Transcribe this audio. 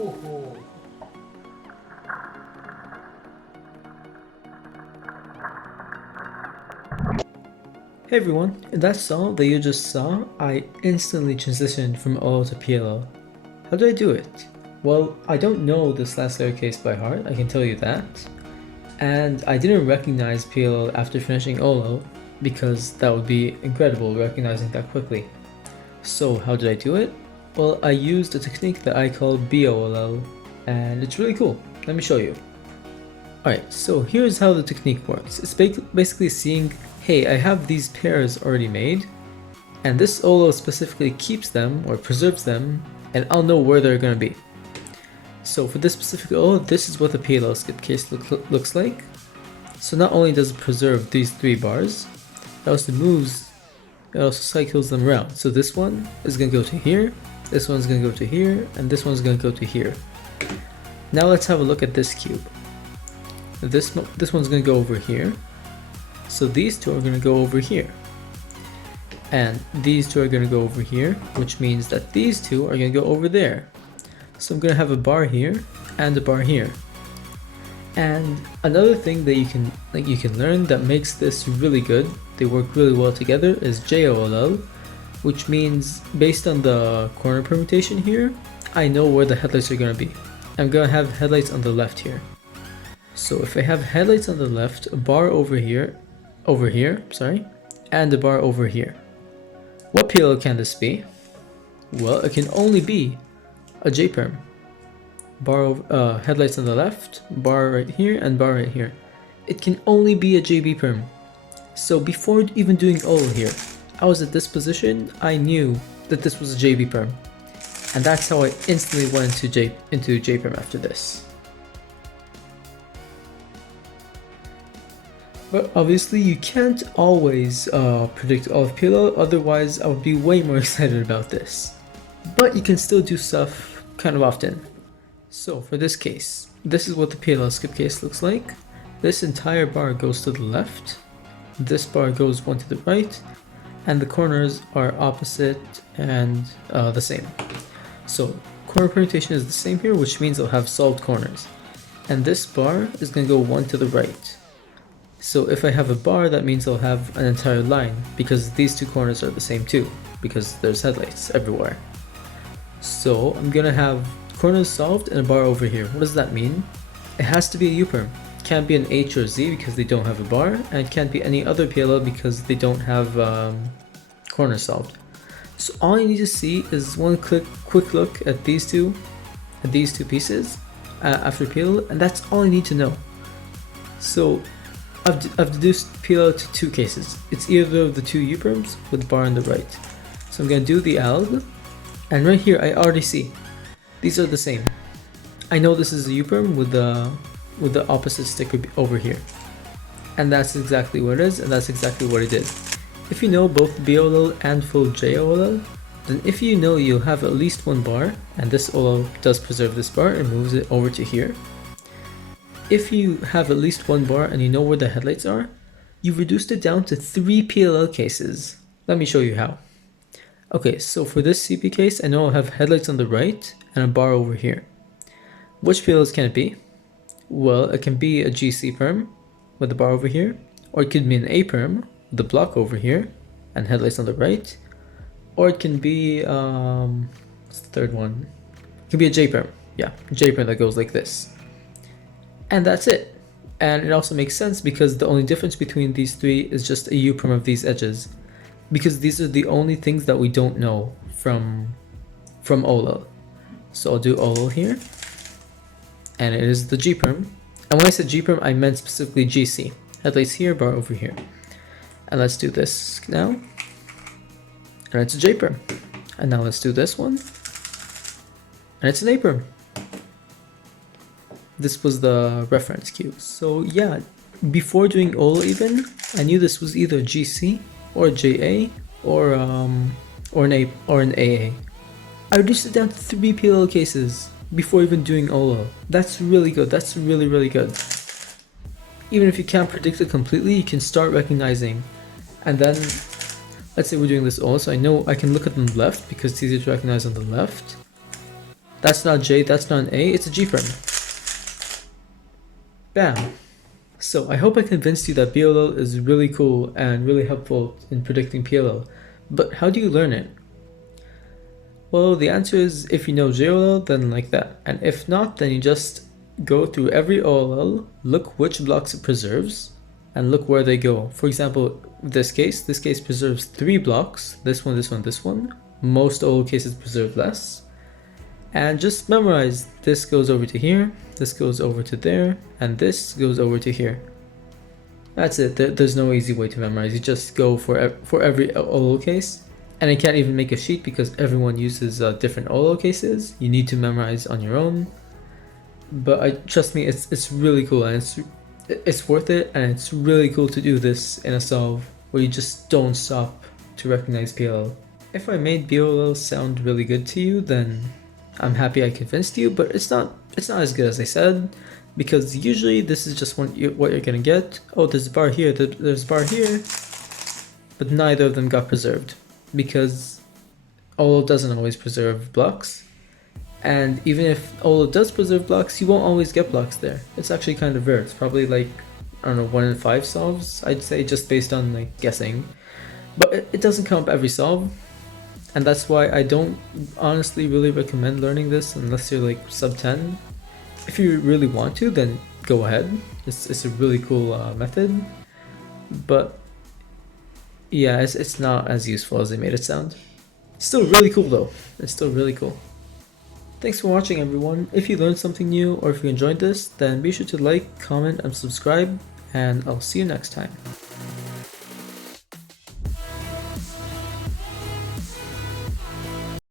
Hey everyone, in that song that you just saw, I instantly transitioned from OLL to PLL. How did I do it? Well, I don't know this last staircase by heart, I can tell you that. And I didn't recognize PLL after finishing OLL, because that would be incredible recognizing that quickly. So how did I do it? Well, I used a technique that I call BOLL, and it's really cool. Let me show you. Alright, so here's how the technique works. It's basically seeing, hey, I have these pairs already made, and this OLL specifically keeps them or preserves them, and I'll know where they're going to be. So for this specific OLL, this is what the PLL skip case looks like. So not only does it preserve these 3 bars, it also cycles them around. So this one is going to go to here, this one's going to go to here, and this one's going to go to here. Now let's have a look at this cube. This one's going to go over here. So these 2 are going to go over here. And these 2 are going to go over here, which means that these 2 are going to go over there. So I'm going to have a bar here and a bar here. And another thing that you can learn that makes this really good, they work really well together, is JOLL, which means based on the corner permutation here, I know where the headlights are going to be. I'm going to have headlights on the left here. So if I have headlights on the left, a bar over here, and a bar over here. What PLL can this be? Well, it can only be a J-perm. Bar over, headlights on the left, bar right here, and bar right here. It can only be a JB perm. So before even doing OLL here, I was at this position, I knew that this was a JB perm. And that's how I instantly went into J-perm after this. But obviously you can't always predict all of PLL, otherwise I would be way more excited about this. But you can still do stuff kind of often. So for this case, this is what the PLL skip case looks like. This entire bar goes to the left, this bar goes one to the right, and the corners are opposite and the same. So corner permutation is the same here, which means I'll have solved corners. And this bar is going to go one to the right. So if I have a bar, that means I'll have an entire line, because these 2 corners are the same too, because there's headlights everywhere. So I'm gonna have corners solved and a bar over here. What does that mean? It has to be a U-perm. It can't be an H or Z because they don't have a bar, and it can't be any other PLL because they don't have corners solved. So all you need to see is one quick look at these two pieces after PLL, and that's all you need to know. So I've deduced PLL to 2 cases. It's either of the 2 U-perms with bar on the right. So I'm going to do the ALG, and right here I already see these are the same. I know this is a U-perm with the opposite sticker over here. And that's exactly what it is, and that's exactly what I did. If you know both BOLL and full JOLL, then if you know you'll have at least 1 bar, and this OLL does preserve this bar and moves it over to here. If you have at least 1 bar and you know where the headlights are, you've reduced it down to 3 PLL cases. Let me show you how. Okay, so for this CP case, I know I'll have headlights on the right and a bar over here. Which PLLs can it be? Well, it can be a GC perm with a bar over here, or it could be an A perm with a block over here and headlights on the right, or it can be, what's the third one? It can be a J perm, yeah, J perm that goes like this. And that's it. And it also makes sense because the only difference between these 3 is just a U-perm of these edges. Because these are the only things that we don't know from OLL. So I'll do OLL here. And it is the G-perm. And when I said G-perm, I meant specifically GC. Headlights here, bar over here. And let's do this now. And it's a J-perm. And now let's do this one. And it's an A-perm. This was the reference cube. So yeah, before doing OLL even, I knew this was either GC or JA or an AA. I reduced it down to 3 PLL cases before even doing OLL. That's really good. That's really good. Even if you can't predict it completely, you can start recognizing. And then, let's say we're doing this OLL, so I know I can look at them left because it's easier to recognize on the left. That's not J, that's not an A, it's a G frame. Bam. So I hope I convinced you that BLL is really cool and really helpful in predicting PLL. But how do you learn it? Well, the answer is if you know JLL, then like that. And if not, then you just go through every OLL, look which blocks it preserves, and look where they go. For example, this case preserves 3 blocks, this one, this one, this one. Most OLL cases preserve less. And just memorize, this goes over to here, this goes over to there, and this goes over to here. That's it. There's no easy way to memorize. You just go for every OLL case. And I can't even make a sheet because everyone uses different OLL cases. You need to memorize on your own. But trust me, it's really cool and it's worth it, and it's really cool to do this in a solve where you just don't stop to recognize PLL. If I made BLL sound really good to you, then I'm happy I convinced you, but it's not as good as I said, because usually this is just what you're gonna get. Oh, there's a bar here, there's a bar here, but neither of them got preserved, because OLL doesn't always preserve blocks. And even if OLL does preserve blocks, you won't always get blocks there. It's actually kind of rare. It's probably like, I don't know, 1 in 5 solves, I'd say, just based on like guessing. But it doesn't come up every solve. And that's why I don't honestly really recommend learning this unless you're like sub 10. If you really want to, then go ahead. It's a really cool method. But yeah, it's not as useful as they made it sound. Still really cool though. It's still really cool. Thanks for watching, everyone. If you learned something new or if you enjoyed this, then be sure to like, comment, and subscribe, and I'll see you next time.